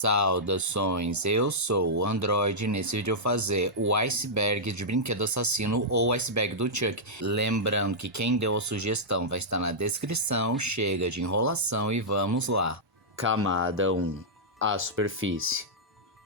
Saudações, eu sou o Android e nesse vídeo eu vou fazer o iceberg de brinquedo assassino ou o iceberg do Chuck. Lembrando que quem deu a sugestão vai estar na descrição, chega de enrolação e vamos lá. Camada 1. A superfície.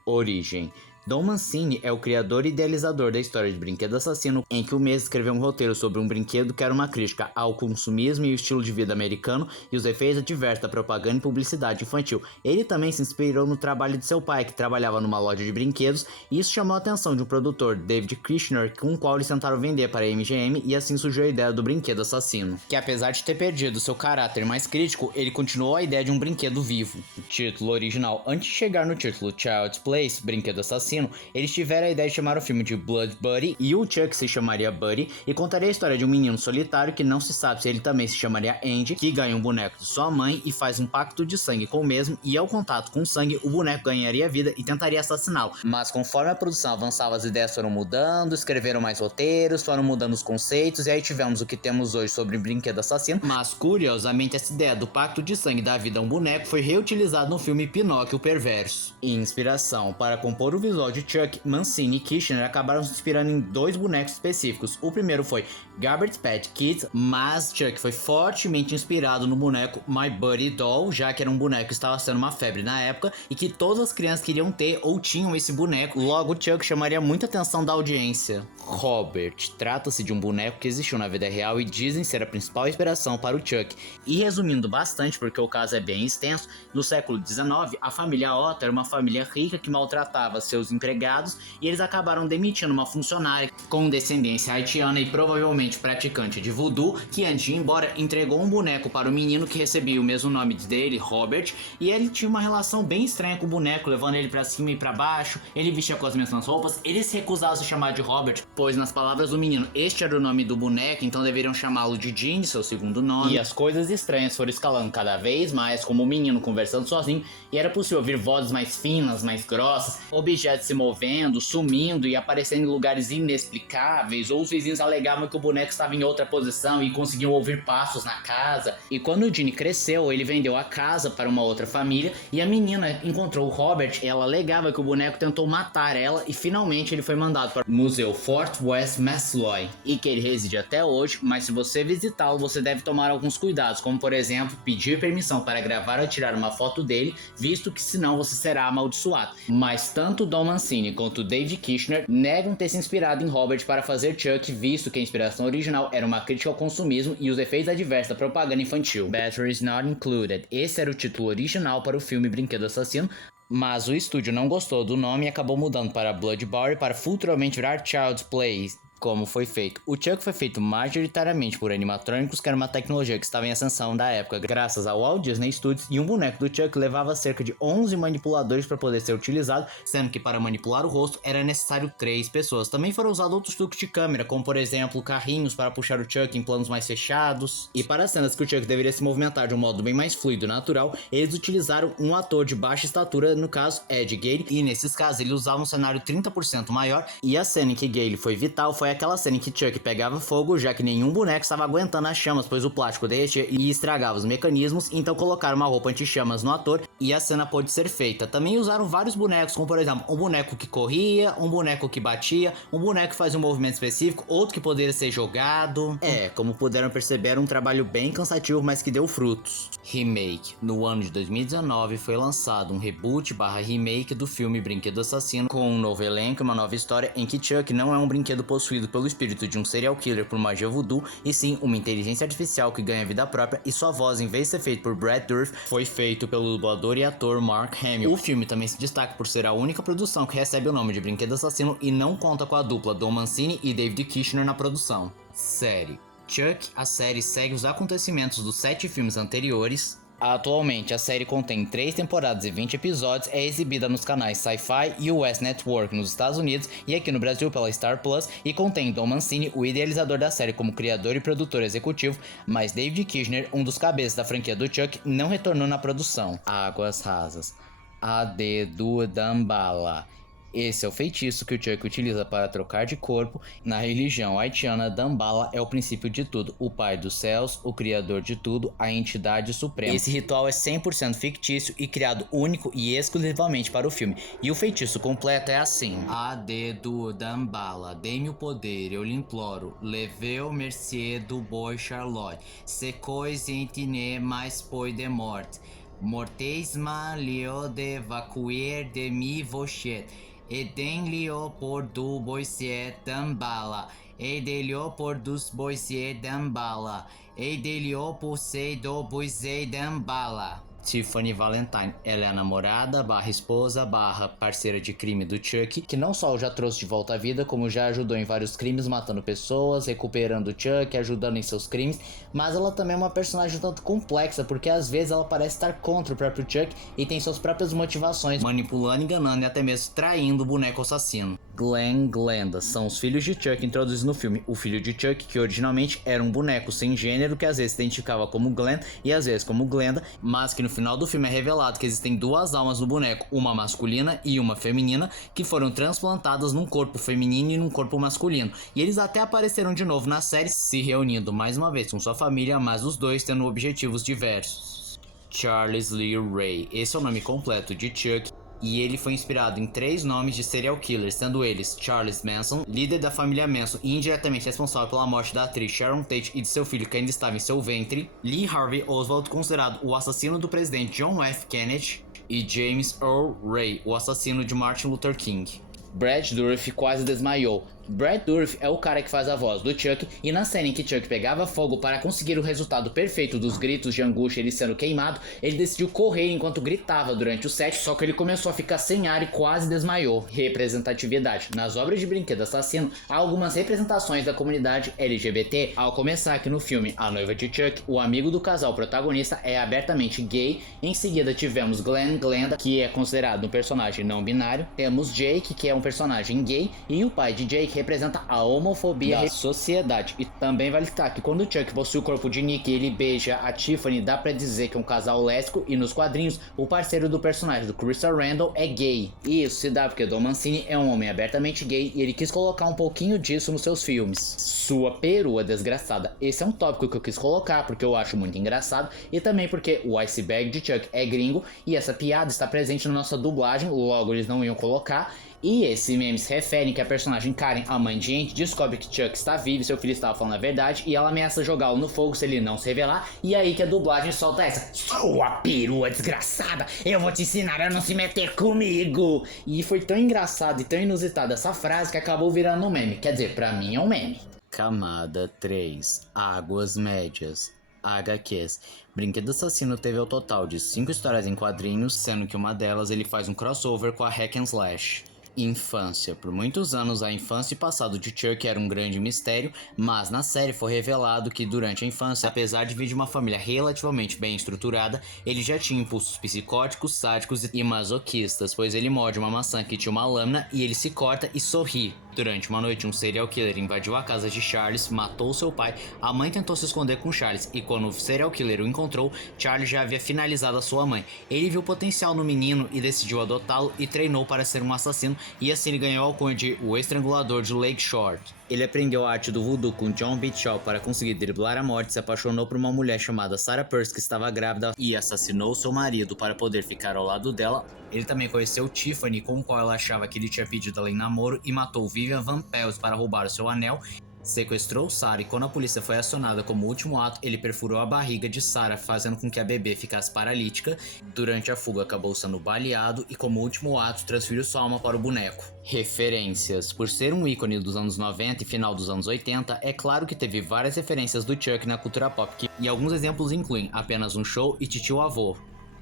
Origem. Don Mancini é o criador e idealizador da história de Brinquedo Assassino, em que o mesmo escreveu um roteiro sobre um brinquedo que era uma crítica ao consumismo e o estilo de vida americano e os efeitos adversos da propaganda e publicidade infantil. Ele também se inspirou no trabalho de seu pai, que trabalhava numa loja de brinquedos, e isso chamou a atenção de um produtor, David Kirshner, com o qual eles tentaram vender para a MGM, e assim surgiu a ideia do Brinquedo Assassino, que apesar de ter perdido seu caráter mais crítico, ele continuou a ideia de um brinquedo vivo. O título original. Antes de chegar no título Child's Play, Brinquedo Assassino, eles tiveram a ideia de chamar o filme de Blood Buddy e o Chuck se chamaria Buddy e contaria a história de um menino solitário que não se sabe se ele também se chamaria Andy, que ganha um boneco de sua mãe e faz um pacto de sangue com o mesmo, e ao contato com o sangue o boneco ganharia vida e tentaria assassiná-lo. Mas conforme a produção avançava, as ideias foram mudando, escreveram mais roteiros, foram mudando os conceitos e aí tivemos o que temos hoje sobre Brinquedo Assassino. Mas curiosamente essa ideia do pacto de sangue da vida a um boneco foi reutilizada no filme Pinóquio Perverso. E inspiração para compor o visual de Chuck, Mancini e Kirshner acabaram se inspirando em dois bonecos específicos. O primeiro foi Garbage Patch Kids, mas Chuck foi fortemente inspirado no boneco My Buddy Doll, já que era um boneco que estava sendo uma febre na época e que todas as crianças queriam ter ou tinham esse boneco, logo Chuck chamaria muita atenção da audiência. Robert trata-se de um boneco que existiu na vida real e dizem ser a principal inspiração para o Chuck. E resumindo bastante, porque o caso é bem extenso, no século XIX, a família Otto era uma família rica que maltratava seus empregados e eles acabaram demitindo uma funcionária com descendência haitiana e provavelmente praticante de voodoo, que antes de ir embora entregou um boneco para o menino que recebia o mesmo nome dele, Robert, e ele tinha uma relação bem estranha com o boneco, levando ele para cima e para baixo, ele vestia com as mesmas roupas, ele se recusava a se chamar de Robert, pois nas palavras do menino este era o nome do boneco, então deveriam chamá-lo de Gene, seu segundo nome, e as coisas estranhas foram escalando cada vez mais, como o menino conversando sozinho, e era possível ouvir vozes mais finas, mais grossas, objetos se movendo, sumindo e aparecendo em lugares inexplicáveis, ou os vizinhos alegavam que o boneco estava em outra posição e conseguiam ouvir passos na casa. E quando o Gene cresceu, ele vendeu a casa para uma outra família e a menina encontrou o Robert. Ela alegava que o boneco tentou matar ela e finalmente ele foi mandado para o Museu Fort West Masloy, e que ele reside até hoje, mas se você visitá-lo você deve tomar alguns cuidados, como por exemplo pedir permissão para gravar ou tirar uma foto dele, visto que senão você será amaldiçoado. Mas tanto Don Mancini quanto David Kirshner negam ter se inspirado em Robert para fazer Chuck, visto que a inspiração original era uma crítica ao consumismo e os efeitos adversos da propaganda infantil. Batteries Not Included. Esse era o título original para o filme Brinquedo Assassino, mas o estúdio não gostou do nome e acabou mudando para Blood Bowl para futuramente virar Child's Play, como foi feito. O Chuck foi feito majoritariamente por animatrônicos, que era uma tecnologia que estava em ascensão da época, graças ao Walt Disney Studios, e um boneco do Chuck levava cerca de 11 manipuladores para poder ser utilizado, sendo que para manipular o rosto era necessário 3 pessoas. Também foram usados outros truques de câmera, como por exemplo carrinhos para puxar o Chuck em planos mais fechados, e para as cenas que o Chuck deveria se movimentar de um modo bem mais fluido e natural, eles utilizaram um ator de baixa estatura, no caso Ed Gale, e nesses casos ele usava um cenário 30% maior, e a cena em que Gale foi vital foi aquela cena em que Chuck pegava fogo, já que nenhum boneco estava aguentando as chamas, pois o plástico derretia e estragava os mecanismos, então colocaram uma roupa anti-chamas no ator e a cena pôde ser feita. Também usaram vários bonecos, como por exemplo, um boneco que corria, um boneco que batia, um boneco que fazia um movimento específico, outro que poderia ser jogado. Como puderam perceber, era um trabalho bem cansativo, mas que deu frutos. Remake. No ano de 2019 foi lançado um reboot/remake do filme Brinquedo Assassino, com um novo elenco e uma nova história em que Chuck não é um brinquedo possuído pelo espírito de um serial killer por magia voodoo, e sim uma inteligência artificial que ganha vida própria, e sua voz, em vez de ser feita por Brad Dourif, foi feito pelo dublador e ator Mark Hamill. O filme também se destaca por ser a única produção que recebe o nome de Brinquedo Assassino e não conta com a dupla Don Mancini e David Kirshner na produção. Série. Chuck, a série segue os acontecimentos dos 7 filmes anteriores. Atualmente, a série contém 3 temporadas e 20 episódios, é exibida nos canais Sci-Fi e US Network nos Estados Unidos e aqui no Brasil pela Star Plus, e contém Don Mancini, o idealizador da série, como criador e produtor executivo, mas David Kirshner, um dos cabeças da franquia do Chuck, não retornou na produção. Águas Rasas. A de do Dambala. Esse é o feitiço que o Chuck utiliza para trocar de corpo. Na religião haitiana, Damballa é o princípio de tudo, o pai dos céus, o criador de tudo, a entidade suprema. Esse ritual é 100% fictício e criado único e exclusivamente para o filme. E o feitiço completo é assim: Ade do Damballa, dê-me o poder, eu lhe imploro. Leveu mercier do boi Charlotte, se cois entine mais poi de morte. Morteisma lio de vacuer de mi vochet. Eden-lio por do boisier Damballa, Edelio por dos boisier Damballa, Edelio por sei do boisier Damballa. Tiffany Valentine, ela é a namorada, barra esposa, barra parceira de crime do Chuck, que não só o já trouxe de volta à vida, como já ajudou em vários crimes, matando pessoas, recuperando o Chuck, ajudando em seus crimes, mas ela também é uma personagem um tanto complexa, porque às vezes ela parece estar contra o próprio Chuck e tem suas próprias motivações, manipulando, enganando e até mesmo traindo o boneco assassino. Glenn, Glenda são os filhos de Chuck introduzidos no filme. O filho de Chuck, que originalmente era um boneco sem gênero, que às vezes se identificava como Glenn e às vezes como Glenda, mas que no final do filme é revelado que existem duas almas no boneco, uma masculina e uma feminina, que foram transplantadas num corpo feminino e num corpo masculino. E eles até apareceram de novo na série, se reunindo mais uma vez com sua família, mas os dois tendo objetivos diversos. Charles Lee Ray, esse é o nome completo de Chuck, e ele foi inspirado em 3 nomes de serial killers, sendo eles Charles Manson, líder da família Manson e indiretamente responsável pela morte da atriz Sharon Tate e de seu filho que ainda estava em seu ventre, Lee Harvey Oswald, considerado o assassino do presidente John F. Kennedy, e James Earl Ray, o assassino de Martin Luther King. Brad Dourif quase desmaiou. Brad Dourif é o cara que faz a voz do Chuck, e na cena em que Chuck pegava fogo para conseguir o resultado perfeito dos gritos de angústia ele sendo queimado, ele decidiu correr enquanto gritava durante o set, só que ele começou a ficar sem ar e quase desmaiou. Representatividade. Nas obras de Brinquedo Assassino, há algumas representações da comunidade LGBT, ao começar que no filme A Noiva de Chuck, o amigo do casal protagonista é abertamente gay. Em seguida tivemos Glenn, Glenda, que é considerado um personagem não binário, temos Jake, que é um personagem gay, e o pai de Jake representa a homofobia da sociedade. E também vale citar que quando o Chuck possui o corpo de Nick e ele beija a Tiffany, dá pra dizer que é um casal lésbico, e nos quadrinhos o parceiro do personagem do Chris Randall é gay. E isso se dá porque Don Mancini é um homem abertamente gay e ele quis colocar um pouquinho disso nos seus filmes. Sua perua desgraçada. Esse é um tópico que eu quis colocar porque eu acho muito engraçado e também porque o Iceberg de Chuck é gringo e essa piada está presente na nossa dublagem, logo eles não iam colocar. E esse meme se refere que a personagem Karen, a mãe de Andy, descobre que Chuck está vivo e seu filho estava falando a verdade, e ela ameaça jogá-lo no fogo se ele não se revelar, e aí que a dublagem solta essa: sua perua desgraçada, eu vou te ensinar a não se meter comigo! E foi tão engraçado e tão inusitada essa frase que acabou virando um meme, quer dizer, pra mim é um meme. Camada 3, Águas Médias. HQs. Brinquedo Assassino teve ao total de 5 histórias em quadrinhos, sendo que uma delas ele faz um crossover com a Hack and Slash. Infância. Por muitos anos, a infância e passado de Chuck era um grande mistério, mas na série foi revelado que durante a infância, apesar de vir de uma família relativamente bem estruturada, ele já tinha impulsos psicóticos, sádicos e masoquistas, pois ele morde uma maçã que tinha uma lâmina e ele se corta e sorri. Durante uma noite, um serial killer invadiu a casa de Charles, matou seu pai, a mãe tentou se esconder com Charles e quando o serial killer o encontrou, Charles já havia finalizado a sua mãe. Ele viu potencial no menino e decidiu adotá-lo e treinou para ser um assassino, e assim ele ganhou a alcunha de o estrangulador de Lake Shore. Ele aprendeu a arte do voodoo com John Bitshaw para conseguir driblar a morte, se apaixonou por uma mulher chamada Sarah Pearce que estava grávida e assassinou seu marido para poder ficar ao lado dela. Ele também conheceu Tiffany, com o qual ela achava que ele tinha pedido ela em namoro, e matou Vivian Van Pels para roubar o seu anel. Sequestrou Sarah e quando a polícia foi acionada como último ato, ele perfurou a barriga de Sarah, fazendo com que a bebê ficasse paralítica. Durante a fuga acabou sendo baleado e como último ato transferiu sua alma para o boneco. Referências. Por ser um ícone dos anos 90 e final dos anos 80, é claro que teve várias referências do Chuck na cultura pop, e alguns exemplos incluem Apenas um Show e Titio Avô.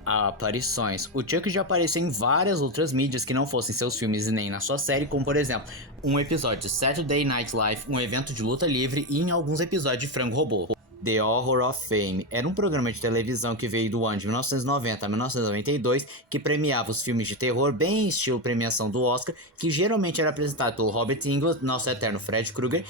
Aparições. O Chuck já apareceu em várias outras mídias que não fossem seus filmes e nem na sua série, como por exemplo, um episódio de Saturday Night Live, um evento de luta livre e em alguns episódios de Frango Robô. The Horror of Fame era um programa de televisão que veio do ano de 1990 a 1992, que premiava os filmes de terror bem estilo premiação do Oscar, que geralmente era apresentado pelo Robert Englund, nosso eterno Fred Krueger,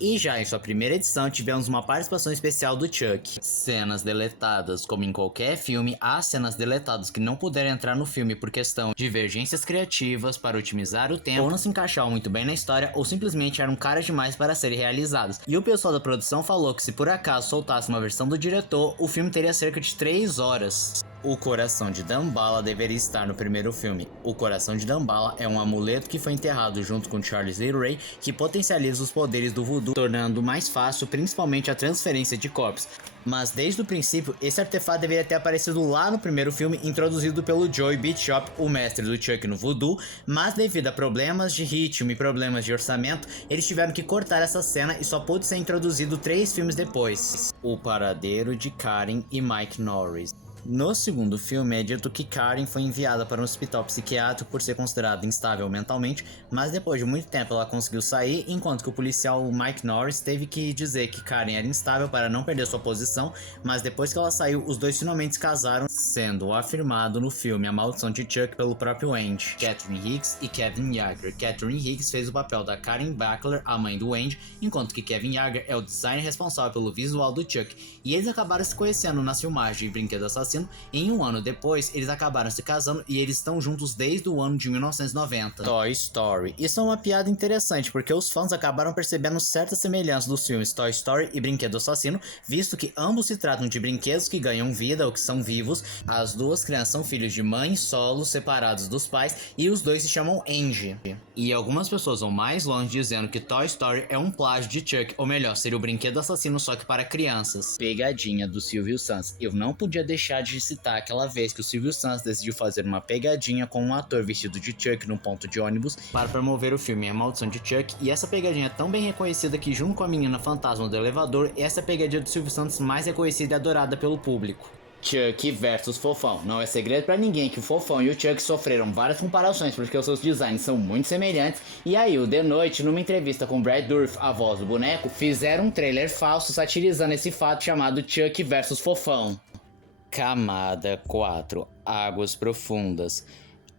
E já em sua primeira edição tivemos uma participação especial do Chuck. Cenas deletadas, como em qualquer filme, há cenas deletadas que não puderam entrar no filme por questão de divergências criativas para otimizar o tempo, ou não se encaixavam muito bem na história, ou simplesmente eram caras demais para serem realizadas. E o pessoal da produção falou que se por acaso soltasse uma versão do diretor, o filme teria cerca de 3 horas. O coração de Damballa deveria estar no primeiro filme. O coração de Damballa é um amuleto que foi enterrado junto com Charles Lee Ray, que potencializa os poderes do voodoo, tornando mais fácil principalmente a transferência de corpos. Mas desde o princípio, esse artefato deveria ter aparecido lá no primeiro filme, introduzido pelo Joey Bishop, o mestre do Chuck no voodoo, mas devido a problemas de ritmo e problemas de orçamento, eles tiveram que cortar essa cena e só pôde ser introduzido 3 filmes depois. O paradeiro de Karen e Mike Norris. No segundo filme, é dito que Karen foi enviada para um hospital psiquiátrico por ser considerada instável mentalmente, mas depois de muito tempo ela conseguiu sair, enquanto que o policial Mike Norris teve que dizer que Karen era instável para não perder sua posição, mas depois que ela saiu, os dois finalmente se casaram, sendo afirmado no filme A Maldição de Chuck pelo próprio Andy. Catherine Hicks e Kevin Yeager. Catherine Hicks fez o papel da Karen Bachler, a mãe do Andy, enquanto que Kevin Yeager é o designer responsável pelo visual do Chuck, e eles acabaram se conhecendo nas filmagens de Brinquedo Assassino. Em um ano depois, eles acabaram se casando e eles estão juntos desde o ano de 1990. Toy Story. Isso é uma piada interessante, porque os fãs acabaram percebendo certas semelhanças dos filmes Toy Story e Brinquedo Assassino, visto que ambos se tratam de brinquedos que ganham vida ou que são vivos. As duas crianças são filhos de mães solos, separados dos pais, e os dois se chamam Angie. E algumas pessoas vão mais longe dizendo que Toy Story é um plágio de Chuck, ou melhor, seria o Brinquedo Assassino só que para crianças. Pegadinha do Silvio Santos. Eu não podia deixar de citar aquela vez que o Silvio Santos decidiu fazer uma pegadinha com um ator vestido de Chuck num ponto de ônibus para promover o filme A Maldição de Chuck, e essa pegadinha é tão bem reconhecida que, junto com a menina fantasma do elevador, essa é a pegadinha do Silvio Santos mais reconhecida e adorada pelo público. Chuck versus Fofão. Não é segredo pra ninguém que o Fofão e o Chuck sofreram várias comparações porque os seus designs são muito semelhantes, e aí o The Noite, numa entrevista com Brad Dourif, a voz do boneco, fizeram um trailer falso satirizando esse fato chamado Chuck versus Fofão. Camada 4. Águas profundas.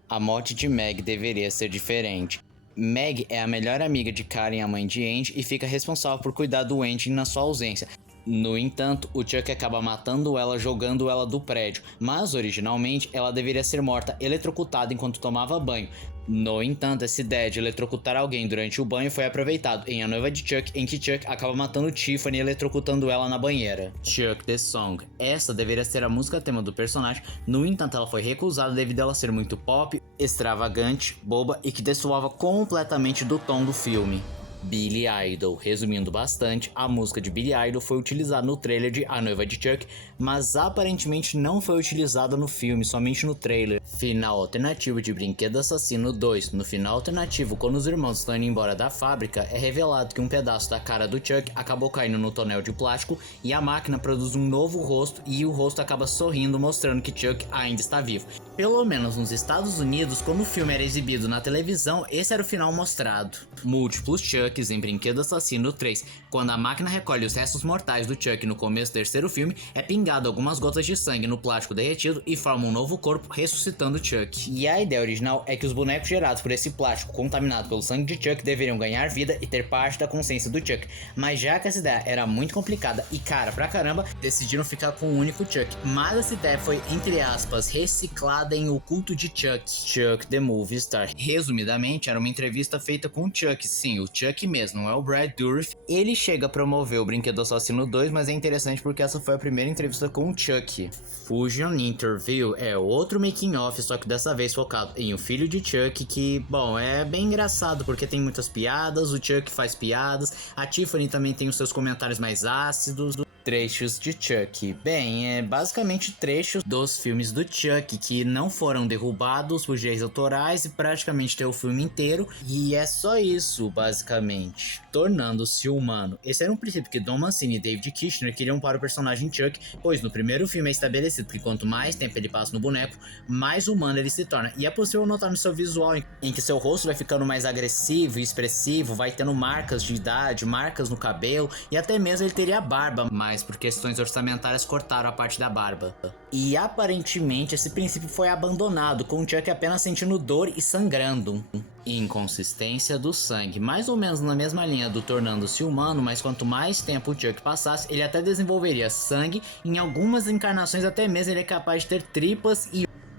A morte de Meg deveria ser diferente. Meg é a melhor amiga de Karen, a mãe de Andy, e fica responsável por cuidar do Andy na sua ausência. No entanto, o Chuck acaba matando ela jogando ela do prédio, mas originalmente ela deveria ser morta eletrocutada enquanto tomava banho. No entanto, essa ideia de eletrocutar alguém durante o banho foi aproveitado em A Noiva de Chuck, em que Chuck acaba matando Tiffany e eletrocutando ela na banheira. Chuck the Song. Essa deveria ser a música tema do personagem, no entanto ela foi recusada devido a ela ser muito pop, extravagante, boba e que destoava completamente do tom do filme. Billy Idol. Resumindo bastante, a música de Billy Idol foi utilizada no trailer de A Noiva de Chuck, mas aparentemente não foi utilizada no filme, somente no trailer. Final alternativo de Brinquedo Assassino 2. No final alternativo, quando os irmãos estão indo embora da fábrica, é revelado que um pedaço da cara do Chuck acabou caindo no tonel de plástico e a máquina produz um novo rosto e o rosto acaba sorrindo, mostrando que Chuck ainda está vivo. Pelo menos nos Estados Unidos, quando o filme era exibido na televisão, esse era o final mostrado. Múltiplos Chucks em Brinquedo Assassino 3. Quando a máquina recolhe os restos mortais do Chuck no começo do terceiro filme, é pingado algumas gotas de sangue no plástico derretido e forma um novo corpo ressuscitando Chuck. E a ideia original é que os bonecos gerados por esse plástico contaminado pelo sangue de Chuck deveriam ganhar vida e ter parte da consciência do Chuck. Mas já que essa ideia era muito complicada e cara pra caramba, decidiram ficar com um único Chuck. Mas essa ideia foi, entre aspas, reciclada em O Culto de Chuck. Chuck the Movie Star. Resumidamente, era uma entrevista feita com o Chuck. Sim, o Chuck mesmo, não é o Brad Dourif. Ele chega a promover o Brinquedo Assassino 2, mas é interessante porque essa foi a primeira entrevista com o Chuck. Fusion Interview é outro making off, só que dessa vez focado em o filho de Chuck, que, bom, é bem engraçado porque tem muitas piadas, o Chuck faz piadas, a Tiffany também tem os seus comentários mais ácidos. Trechos de Chuck. Bem, é basicamente trechos dos filmes do Chuck que não foram derrubados por direitos autorais e praticamente tem o filme inteiro. E é só isso, basicamente. Tornando-se humano. Esse era um princípio que Don Mancini e David Kirshner queriam para o personagem Chuck, pois no primeiro filme é estabelecido que quanto mais tempo ele passa no boneco, mais humano ele se torna. E é possível notar no seu visual em que seu rosto vai ficando mais agressivo e expressivo, vai tendo marcas de idade, marcas no cabelo e até mesmo ele teria barba mais mas por questões orçamentárias cortaram a parte da barba. E aparentemente esse princípio foi abandonado, com o Chuck apenas sentindo dor e sangrando. Inconsistência do sangue, mais ou menos na mesma linha do tornando-se humano, mas quanto mais tempo o Chuck passasse, ele até desenvolveria sangue, em algumas encarnações até mesmo ele é capaz de ter tripas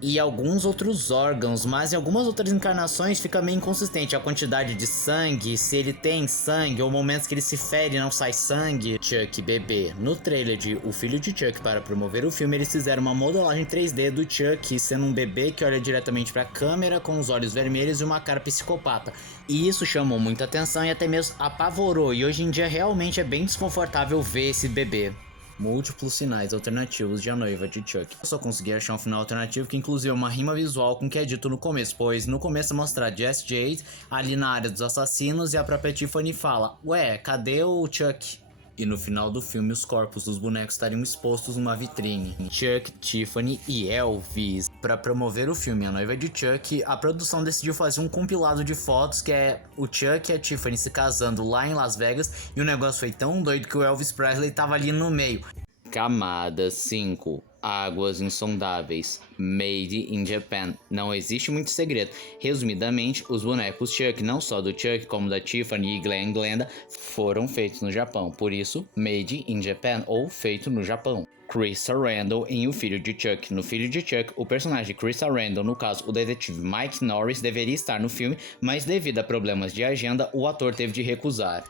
e alguns outros órgãos, mas em algumas outras encarnações fica meio inconsistente a quantidade de sangue, se ele tem sangue ou momentos que ele se fere e não sai sangue. Chuck bebê. No trailer de O Filho de Chuck, para promover o filme, eles fizeram uma modelagem 3D do Chuck sendo um bebê que olha diretamente para a câmera com os olhos vermelhos e uma cara psicopata. E isso chamou muita atenção e até mesmo apavorou, e hoje em dia realmente é bem desconfortável ver esse bebê. Múltiplos sinais alternativos de A Noiva de Chuck. Eu só consegui achar um final alternativo que inclusive é uma rima visual com o que é dito no começo, pois no começo mostra Jess Jade ali na área dos assassinos e a própria Tiffany fala: "Ué, cadê o Chuck?" E no final do filme os corpos dos bonecos estariam expostos numa vitrine. Chuck, Tiffany e Elvis. Para promover o filme A Noiva de Chuck, a produção decidiu fazer um compilado de fotos que é o Chuck e a Tiffany se casando lá em Las Vegas, e o negócio foi tão doido que o Elvis Presley tava ali no meio. Camada 5. Águas insondáveis. Made in Japan. Não existe muito segredo. Resumidamente, os bonecos Chuck, não só do Chuck, como da Tiffany e Glenn Glenda, foram feitos no Japão. Por isso, Made in Japan ou feito no Japão. Chris Sarandon em O Filho de Chuck. No Filho de Chuck, o personagem de Chris Sarandon, no caso o detetive Mike Norris, deveria estar no filme, mas devido a problemas de agenda, o ator teve de recusar.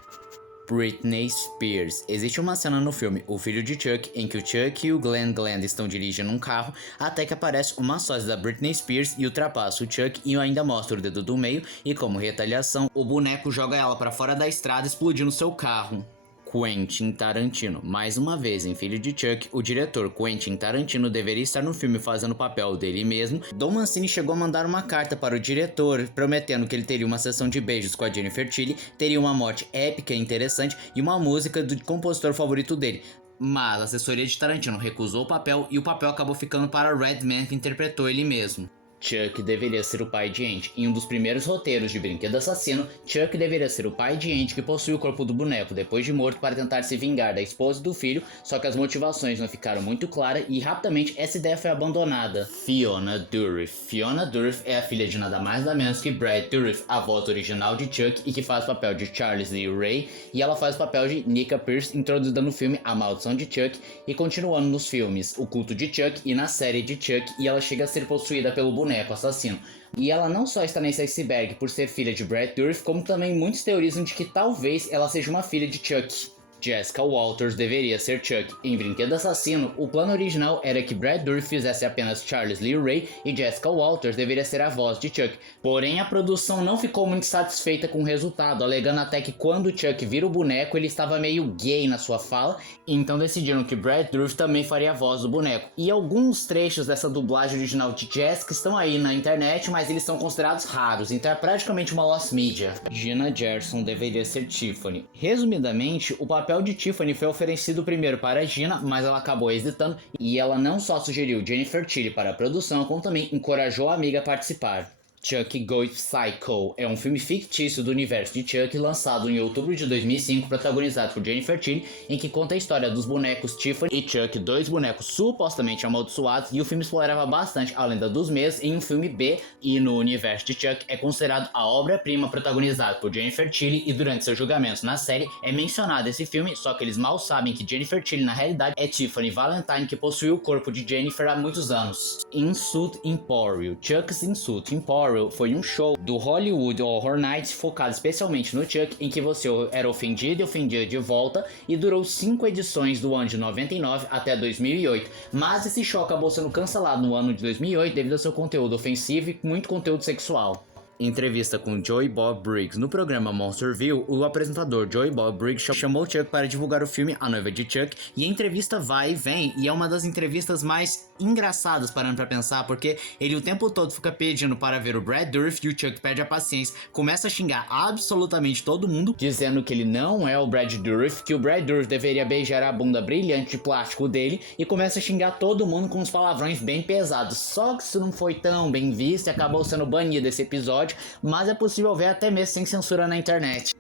Britney Spears. Existe uma cena no filme O Filho de Chuck em que o Chuck e o Glenn Glenda estão dirigindo um carro até que aparece uma sósia da Britney Spears e ultrapassa o Chuck e ainda mostra o dedo do meio, e como retaliação, o boneco joga ela para fora da estrada explodindo seu carro. Quentin Tarantino. Mais uma vez, em Filho de Chuck, o diretor Quentin Tarantino deveria estar no filme fazendo o papel dele mesmo. Don Mancini chegou a mandar uma carta para o diretor, prometendo que ele teria uma sessão de beijos com a Jennifer Tilly, teria uma morte épica e interessante e uma música do compositor favorito dele. Mas a assessoria de Tarantino recusou o papel e o papel acabou ficando para Redman, que interpretou ele mesmo. Chuck deveria ser o pai de Andy. Em um dos primeiros roteiros de Brinquedo Assassino, Chuck deveria ser o pai de Andy que possui o corpo do boneco depois de morto para tentar se vingar da esposa e do filho, só que as motivações não ficaram muito claras e rapidamente essa ideia foi abandonada. Fiona Dourif. Fiona Dourif é a filha de nada mais nada menos que Brad Dourif, a voz original de Chuck e que faz o papel de Charles Lee Ray, e ela faz o papel de Nika Pierce, introduzida no filme A Maldição de Chuck e continuando nos filmes O Culto de Chuck e na série de Chuck, e ela chega a ser possuída pelo boneco assassino. E ela não só está nesse iceberg por ser filha de Brad Dourif, como também muitos teorizam de que talvez ela seja uma filha de Chuck. Jessica Walters deveria ser Chuck. Em Brinquedo Assassino, o plano original era que Brad Dourif fizesse apenas Charles Lee Ray e Jessica Walters deveria ser a voz de Chuck. Porém, a produção não ficou muito satisfeita com o resultado, alegando até que quando Chuck vira o boneco, ele estava meio gay na sua fala, então decidiram que Brad Dourif também faria a voz do boneco. E alguns trechos dessa dublagem original de Jessica estão aí na internet, mas eles são considerados raros, então é praticamente uma lost media. Gina Gerson deveria ser Tiffany. Resumidamente, o papel de Tiffany foi oferecido primeiro para Gina, mas ela acabou hesitando e ela não só sugeriu Jennifer Tilly para a produção, como também encorajou a amiga a participar. Chuck Goes Psycho é um filme fictício do universo de Chuck lançado em outubro de 2005, protagonizado por Jennifer Tilly, em que conta a história dos bonecos Tiffany e Chuck, dois bonecos supostamente amaldiçoados, e o filme explorava bastante a lenda dos meios em um filme B, e no universo de Chuck é considerado a obra-prima protagonizada por Jennifer Tilly, e durante seus julgamentos na série é mencionado esse filme, só que eles mal sabem que Jennifer Tilly na realidade é Tiffany Valentine, que possuiu o corpo de Jennifer há muitos anos. Insult Emporium. Chuck's Insult Emporium foi um show do Hollywood Horror Nights focado especialmente no Chuck, em que você era ofendido e ofendia de volta, e durou 5 edições do ano de 99 até 2008, mas esse show acabou sendo cancelado no ano de 2008 devido ao seu conteúdo ofensivo e muito conteúdo sexual. Entrevista com Joey Bob Briggs. No programa Monsterville, o apresentador Joey Bob Briggs chamou Chuck para divulgar o filme A Noiva de Chuck, e a entrevista vai e vem, e é uma das entrevistas mais engraçadas parando pra pensar, porque ele o tempo todo fica pedindo para ver o Brad Dourif e o Chuck perde a paciência, começa a xingar absolutamente todo mundo, dizendo que ele não é o Brad Dourif, que o Brad Dourif deveria beijar a bunda brilhante de plástico dele, e começa a xingar todo mundo com uns palavrões bem pesados. Só que isso não foi tão bem visto e acabou sendo banido esse episódio, mas é possível ver até mesmo sem censura na internet.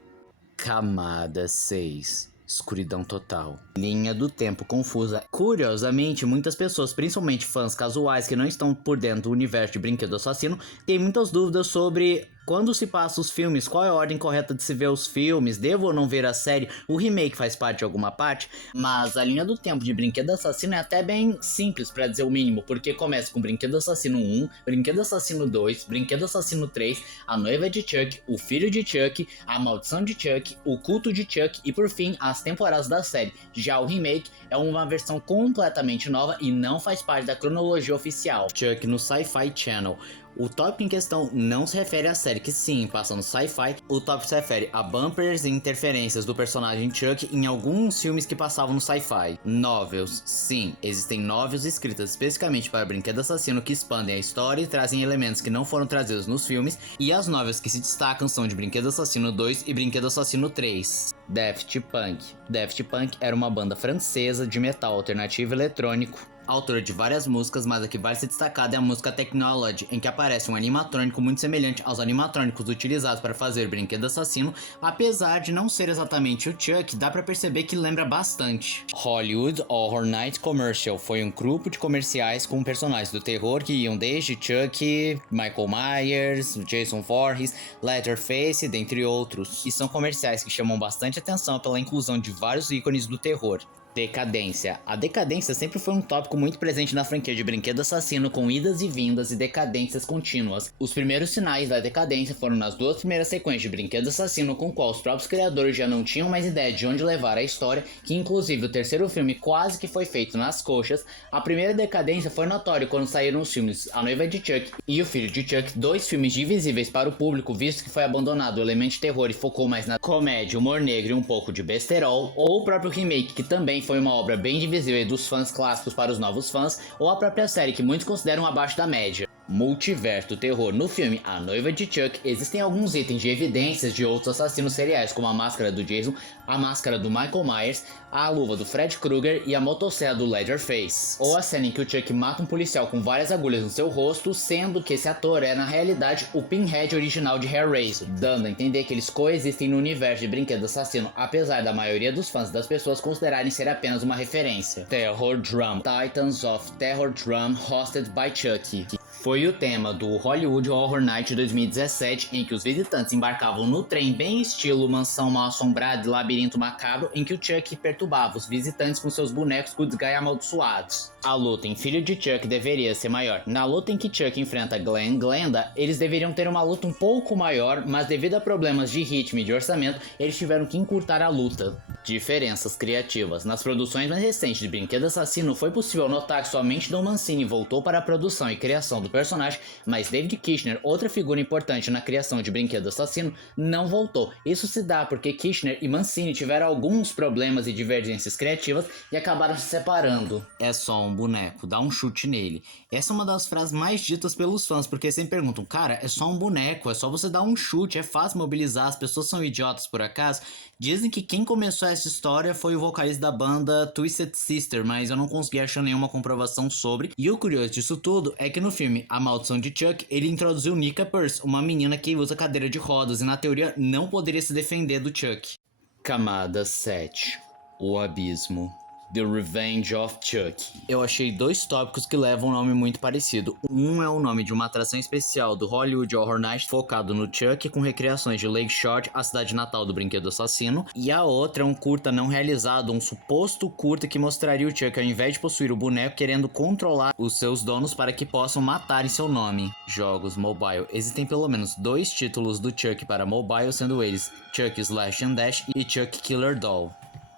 Camada 6. Escuridão total. Linha do tempo confusa. Curiosamente, muitas pessoas, principalmente fãs casuais que não estão por dentro do universo de Brinquedo Assassino, têm muitas dúvidas sobre quando se passa os filmes, qual é a ordem correta de se ver os filmes, devo ou não ver a série, o remake faz parte de alguma parte, mas a linha do tempo de Brinquedo Assassino é até bem simples, pra dizer o mínimo, porque começa com Brinquedo Assassino 1, Brinquedo Assassino 2, Brinquedo Assassino 3, A Noiva de Chuck, O Filho de Chuck, A Maldição de Chuck, O Culto de Chuck e por fim as temporadas da série. Já o remake é uma versão completamente nova e não faz parte da cronologia oficial. Chuck no Sci-Fi Channel. O tópico em questão não se refere à série, que sim, passa no Sci-Fi. O tópico se refere a bumpers e interferências do personagem Chuck em alguns filmes que passavam no Sci-Fi. Novels, sim, existem novels escritas especificamente para Brinquedo Assassino que expandem a história e trazem elementos que não foram trazidos nos filmes, e as novels que se destacam são de Brinquedo Assassino 2 e Brinquedo Assassino 3. Daft Punk. Daft Punk era uma banda francesa de metal alternativo eletrônico, autora de várias músicas, mas a que vale ser destacada é a música Technology, em que aparece um animatrônico muito semelhante aos animatrônicos utilizados para fazer Brinquedo Assassino. Apesar de não ser exatamente o Chuck, dá pra perceber que lembra bastante. Hollywood Horror Night Commercial foi um grupo de comerciais com personagens do terror que iam desde Chuck, Michael Myers, Jason Voorhees, Leatherface, dentre outros. E são comerciais que chamam bastante atenção pela inclusão de vários ícones do terror. Decadência. A decadência sempre foi um tópico muito presente na franquia de Brinquedo Assassino, com idas e vindas e decadências contínuas. Os primeiros sinais da decadência foram nas duas primeiras sequências de Brinquedo Assassino, com qual os próprios criadores já não tinham mais ideia de onde levar a história, que inclusive o terceiro filme quase que foi feito nas coxas. A primeira decadência foi notória quando saíram os filmes A Noiva de Chuck e O Filho de Chuck, dois filmes divisíveis para o público, visto que foi abandonado o elemento de terror e focou mais na comédia, humor negro e um pouco de besterol, ou o próprio remake, que também foi uma obra bem divisível dos fãs clássicos para os novos fãs, ou a própria série, que muitos consideram abaixo da média. Multiverso do terror. No filme A Noiva de Chuck, existem alguns itens de evidências de outros assassinos seriais, como a máscara do Jason, a máscara do Michael Myers, a luva do Fred Krueger e a motosserra do Leatherface. Ou a cena em que o Chuck mata um policial com várias agulhas no seu rosto, sendo que esse ator é na realidade o Pinhead original de Hellraiser, dando a entender que eles coexistem no universo de Brinquedo Assassino, apesar da maioria dos fãs e das pessoas considerarem ser apenas uma referência. Terror Drum. Titans of Terror Drum Hosted by Chucky. Foi o tema do Hollywood Horror Night 2017, em que os visitantes embarcavam no trem bem estilo mansão mal assombrada e labirinto macabro, em que o Chuck perturbava os visitantes com seus bonecos good guy amaldiçoados. A luta em Filho de Chuck deveria ser maior. Na luta em que Chuck enfrenta Glenn Glenda, eles deveriam ter uma luta um pouco maior, mas devido a problemas de ritmo e de orçamento, eles tiveram que encurtar a luta. Diferenças criativas. Nas produções mais recentes de Brinquedo Assassino, foi possível notar que somente Don Mancini voltou para a produção e criação do personagem, mas David Kirshner, outra figura importante na criação de Brinquedo Assassino, não voltou. Isso se dá porque Kirshner e Mancini tiveram alguns problemas e divergências criativas e acabaram se separando. É só um boneco, dá um chute nele. Essa é uma das frases mais ditas pelos fãs, porque sempre perguntam, cara, é só um boneco, é só você dar um chute, é fácil mobilizar, as pessoas são idiotas por acaso? Dizem que quem começou essa história foi o vocalista da banda Twisted Sister, mas eu não consegui achar nenhuma comprovação sobre. E o curioso disso tudo é que no filme A Maldição de Chuck, ele introduziu Nika Pierce, uma menina que usa cadeira de rodas e na teoria não poderia se defender do Chuck. Camada 7. O Abismo. The Revenge of Chuck. Eu achei dois tópicos que levam um nome muito parecido. Um é o nome de uma atração especial do Hollywood Horror Night focado no Chuck, com recriações de Lake Shore, a cidade natal do Brinquedo Assassino. E a outra é um curta não realizado, um suposto curta que mostraria o Chuck, ao invés de possuir o boneco, querendo controlar os seus donos para que possam matar em seu nome. Jogos mobile. Existem pelo menos dois títulos do Chuck para mobile, sendo eles Chuck Slash and Dash e Chuck Killer Doll.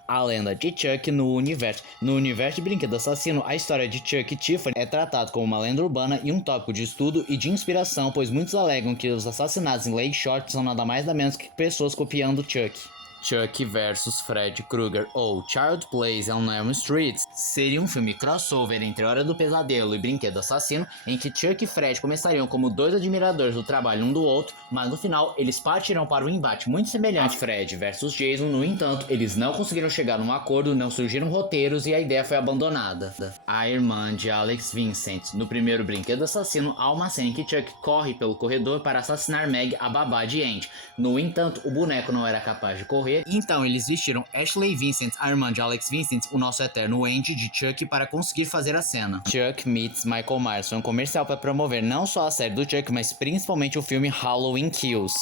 A lenda de Chuck no universo. No universo de Brinquedo Assassino, a história de Chuck e Tiffany é tratada como uma lenda urbana e um tópico de estudo e de inspiração, pois muitos alegam que os assassinatos em Lake Shore são nada mais nada menos que pessoas copiando Chuck. Chuck vs Fred Krueger ou Child Plays on Elm Street seria um filme crossover entre Hora do Pesadelo e Brinquedo Assassino, em que Chuck e Fred começariam como dois admiradores do trabalho um do outro, mas no final eles partirão para um embate muito semelhante a Fred vs Jason. No entanto, eles não conseguiram chegar num acordo, não surgiram roteiros e a ideia foi abandonada. A irmã de Alex Vincent. No primeiro Brinquedo Assassino, há uma cena em que Chuck corre pelo corredor para assassinar Meg, a babá de Andy. No entanto, o boneco não era capaz de correr foi. Então eles vestiram Ashley Vincent, a irmã de Alex Vincent, o nosso eterno Andy de Chuck, para conseguir fazer a cena. Chuck Meets Michael Myers foi um comercial para promover não só a série do Chuck, mas principalmente o filme Halloween Kills.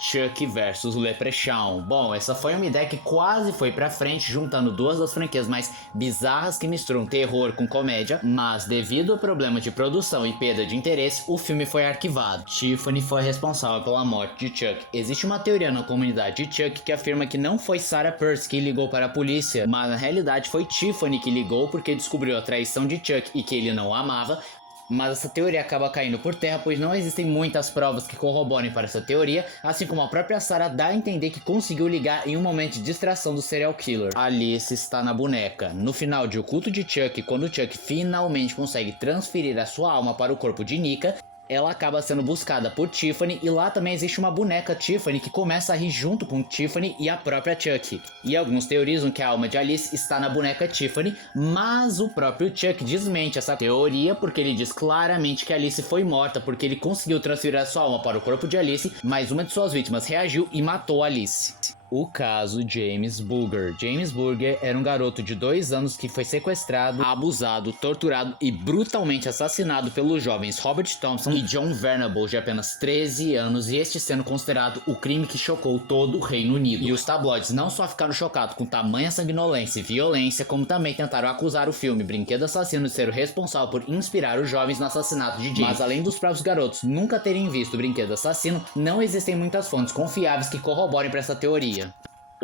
Chuck vs Leprechaun. Bom, essa foi uma ideia que quase foi pra frente, juntando duas das franquias mais bizarras que misturam terror com comédia, mas devido ao problema de produção e perda de interesse, o filme foi arquivado. Tiffany foi responsável pela morte de Chuck. Existe uma teoria na comunidade de Chuck que afirma que não foi Sarah Pearce que ligou para a polícia, mas na realidade foi Tiffany que ligou porque descobriu a traição de Chuck e que ele não a amava. Mas essa teoria acaba caindo por terra, pois não existem muitas provas que corroborem para essa teoria, assim como a própria Sarah dá a entender que conseguiu ligar em um momento de distração do serial killer. Alice está na boneca. No final de O Culto de Chuck, quando Chuck finalmente consegue transferir a sua alma para o corpo de Nika, ela acaba sendo buscada por Tiffany e lá também existe uma boneca Tiffany que começa a rir junto com Tiffany e a própria Chuck. E alguns teorizam que a alma de Alice está na boneca Tiffany, mas o próprio Chuck desmente essa teoria porque ele diz claramente que Alice foi morta porque ele conseguiu transferir a sua alma para o corpo de Alice, mas uma de suas vítimas reagiu e matou Alice. O caso James Burger. James Burger era um garoto de 2 anos que foi sequestrado, abusado, torturado e brutalmente assassinado pelos jovens Robert Thompson e John Venable, de apenas 13 anos, e este sendo considerado o crime que chocou todo o Reino Unido. E os tabloides não só ficaram chocados com tamanha sanguinolência e violência, como também tentaram acusar o filme Brinquedo Assassino de ser o responsável por inspirar os jovens no assassinato de James. Mas além dos próprios garotos nunca terem visto o Brinquedo Assassino, não existem muitas fontes confiáveis que corroborem para essa teoria.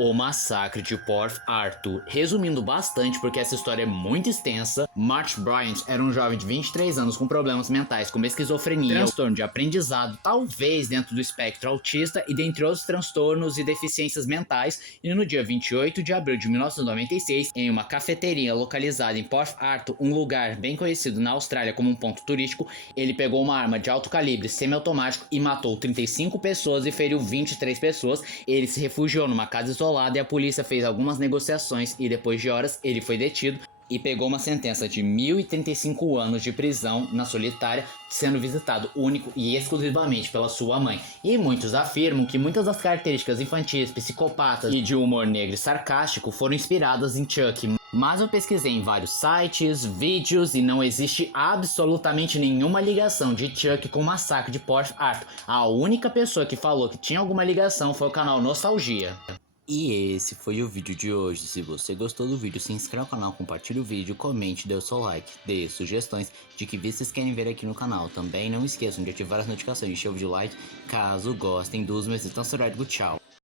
O Massacre de Port Arthur. Resumindo bastante, porque essa história é muito extensa, March Bryant era um jovem de 23 anos com problemas mentais como esquizofrenia, transtorno de aprendizado, talvez dentro do espectro autista e dentre outros transtornos e deficiências mentais, e no dia 28 de abril de 1996, em uma cafeteria localizada em Port Arthur, um lugar bem conhecido na Austrália como um ponto turístico, ele pegou uma arma de alto calibre semiautomático e matou 35 pessoas e feriu 23 pessoas. Ele se refugiou numa casa isolada e a polícia fez algumas negociações e depois de horas ele foi detido e pegou uma sentença de 1.035 anos de prisão na solitária, sendo visitado único e exclusivamente pela sua mãe. E muitos afirmam que muitas das características infantis, psicopatas e de humor negro e sarcástico foram inspiradas em Chuck. Mas eu pesquisei em vários sites, vídeos e não existe absolutamente nenhuma ligação de Chuck com o massacre de Port Arthur. A única pessoa que falou que tinha alguma ligação foi o canal Nostalgia. E esse foi o vídeo de hoje. Se você gostou do vídeo, se inscreva no canal, compartilhe o vídeo, comente, dê o seu like, dê sugestões de que vídeos vocês querem ver aqui no canal. Também não esqueçam de ativar as notificações e encher o vídeo like caso gostem dos meus. Então, tchau.